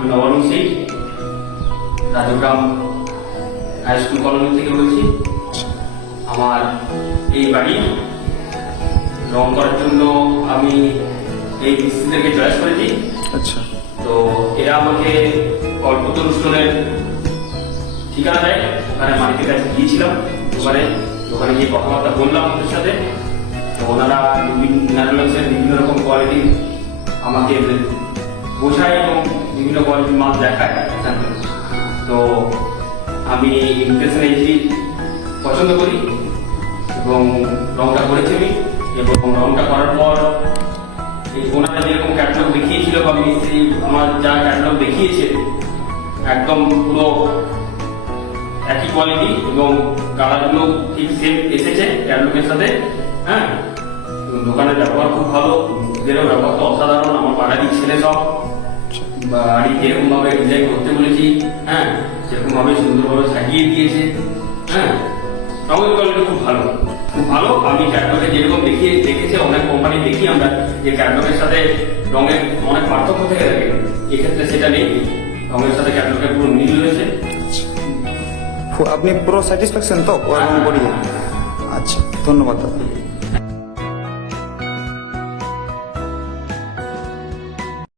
আমি Nabaran Singh, Rajgram high school colony থেকে বলছি। আমার এই বাড়ি রং করার জন্য আমি এই মিস্ত্রিদেরকে চয়েস করেছি। আচ্ছা, তো এরা আমাকে কল্পতরু অনুষ্ঠানের ঠিকানা দেয়, ওখানে মালিকের কাছে গিয়েছিলাম। দোকানে গিয়ে কথাবার্তা বললাম ওদের সাথে। তো ওনারা নারকেলের বিভিন্ন রকম কোয়ালিটি আমাকে বোঝায় এবং বিভিন্ন কোয়ালিটির মাল দেখায় এখানে। তো আমি ইমপ্রেশন এসি পছন্দ করি এবং রংটা করেছি আমি। এবং রংটা করার পর এই ওনারা যেরকম ক্যাটালগ দেখিয়েছিল বা মিস্ত্রি আমার যা ক্যাটালগ দেখিয়েছে একদম পুরো একই কোয়ালিটি এবং কালারগুলো ঠিক সেম এসেছে ক্যাটালগের সাথে। হ্যাঁ, দোকানের ব্যবহার খুব ভালো, এদেরও ব্যবহার তো অসাধারণ। আমার পাড়ারই ছেলে সব বাড়ি যেরকম ভাবে ডিজাইন করতে বলেছি, হ্যাঁ সেরকম ভাবে সুন্দরভাবে সাজিয়ে দিয়েছে। হ্যাঁ, রঙের কোয়ালিটি খুব ভালো, খুব ভালো। আমি ক্যাটালগে যেরকম দেখেছি অনেক কোম্পানি দেখি আমরা যে ক্যাটালগের সাথে রঙের অনেক পার্থক্য থেকে থাকে, এক্ষেত্রে সেটা নেই। রঙের সাথে ক্যাটালগের পুরো মিল রয়েছে। আপনি পুরো স্যাটিসফ্যাকশন তো রং করিয়ে? আচ্ছা, ধন্যবাদ দাদা।